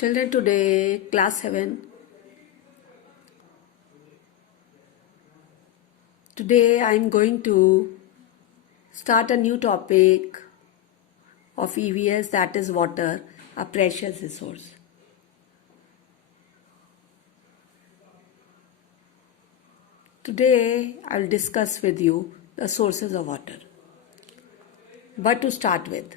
Children, today, class 7. Today, I am going to start a new topic of EVS, that is water, a precious resource. Today, I will discuss with you the sources of water. But to start with,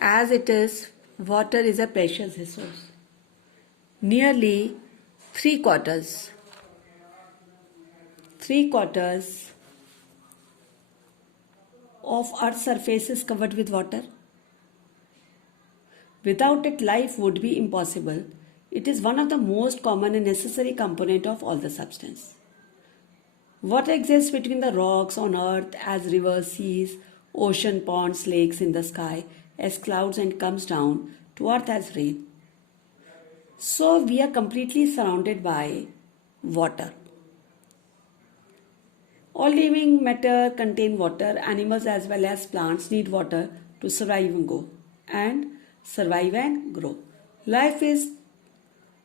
as it is, water is a precious resource. Nearly three quarters of Earth's surface is covered with water. Without it, life would be impossible. It is one of the most common and necessary component of all the substance. Water exists between the rocks on Earth as rivers, seas, ocean, ponds, lakes in the sky, as clouds, and comes down to Earth as rain. So we are completely surrounded by water. All living matter contain water. Animals as well as plants need water to survive and grow. Life is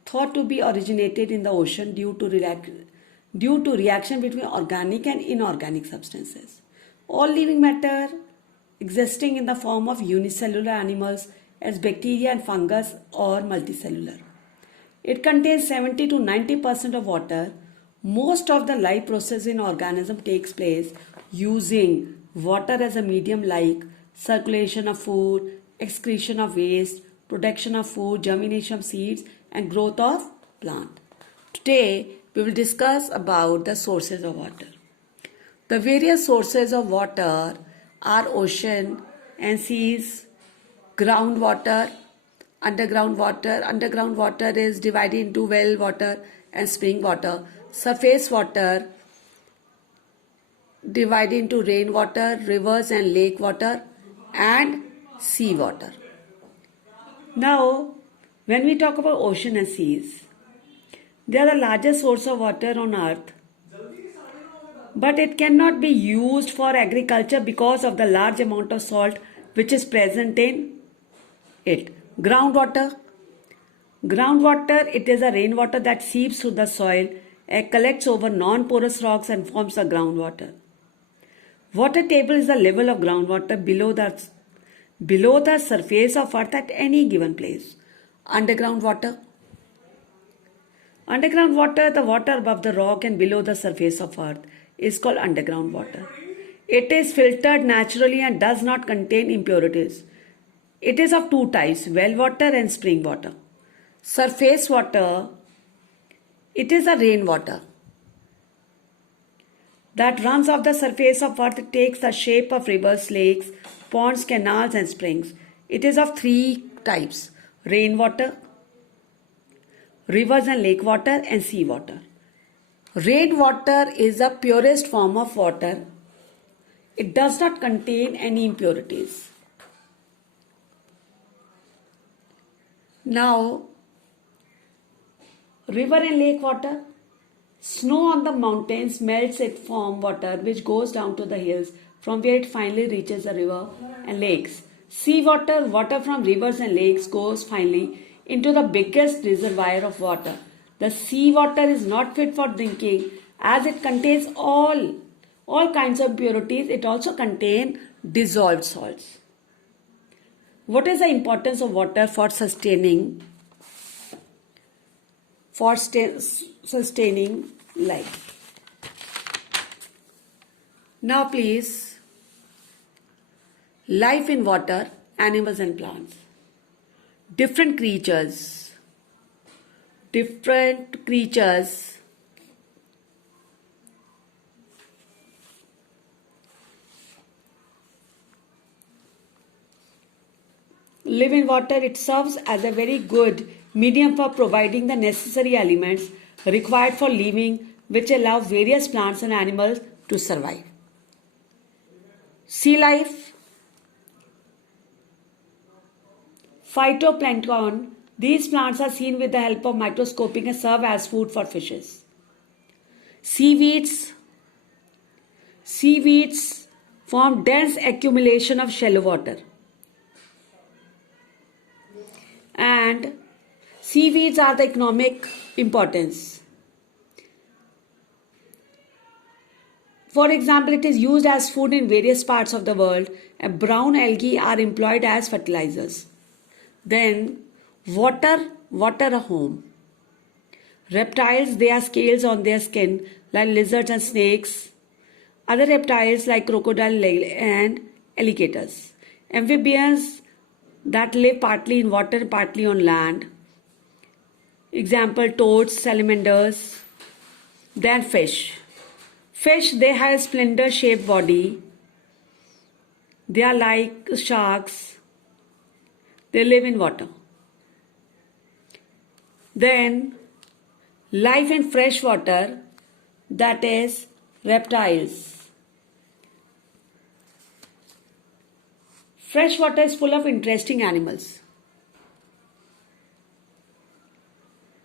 thought to be originated in the ocean due to reaction between organic and inorganic substances. All living matter existing in the form of unicellular animals as bacteria and fungus or multicellular. It contains 70 to 90% of water. Most of the life process in organism takes place using water as a medium, like circulation of food, excretion of waste, production of food, germination of seeds, and growth of plant. Today we will discuss about the sources of water. The various sources of water are ocean and seas, groundwater, underground water. Underground water is divided into well water and spring water. Surface water divided into rainwater, rivers and lake water, and sea water. Now, when we talk about ocean and seas, they are the largest source of water on earth, but it cannot be used for agriculture because of the large amount of salt which is present in it. Groundwater, it is a rainwater that seeps through the soil and collects over non-porous rocks and forms the groundwater. Water table is the level of groundwater below the surface of earth at any given place. Underground water, the water above the rock and below the surface of earth, is called underground water. It is filtered naturally and does not contain impurities. It is of two types, well water and spring water. Surface water, it is a rainwater that runs off the surface of earth. It takes the shape of rivers, lakes, ponds, canals, and springs. It is of three types, rainwater, rivers and lake water, and sea water. Rainwater is the purest form of water. It does not contain any impurities. Now, river and lake water. Snow on the mountains melts it from water which goes down to the hills, from where it finally reaches the river and lakes. Sea water, water from rivers and lakes, goes finally into the biggest reservoir of water. The sea water is not fit for drinking as it contains all kinds of impurities. It also contains dissolved salts. What is the importance of water for sustaining life? Now please, life in water, animals and plants. Different creatures live in water. It serves as a very good medium for providing the necessary elements required for living, which allow various plants and animals to survive. Sea life, phytoplankton. These plants are seen with the help of microscoping and serve as food for fishes. Seaweeds form dense accumulation of shallow water. And seaweeds are the economic importance. For example, it is used as food in various parts of the world, and brown algae are employed as fertilizers. Then, water a home. Reptiles, they have scales on their skin, like lizards and snakes. Other reptiles like crocodile and alligators. Amphibians that live partly in water and partly on land. Example, toads, salamanders. Then fish. Fish, they have splinter shaped body. They are like sharks. They live in water. Then life in fresh water, that is reptiles. Fresh water is full of interesting animals.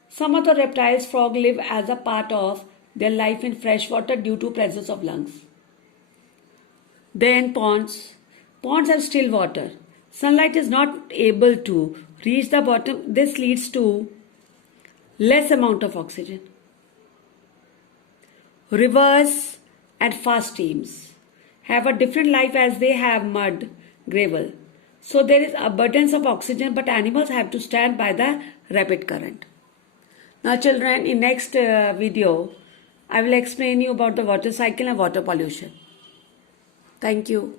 Some of the reptiles, frog, live as a part of their life in fresh water due to presence of lungs. Then ponds. Ponds have still water. Sunlight is not able to reach the bottom. This leads to less amount of oxygen. Rivers and fast streams have a different life as they have mud, gravel. So there is abundance of oxygen, but animals have to stand by the rapid current. Now children, in next video, I will explain you about the water cycle and water pollution. Thank you.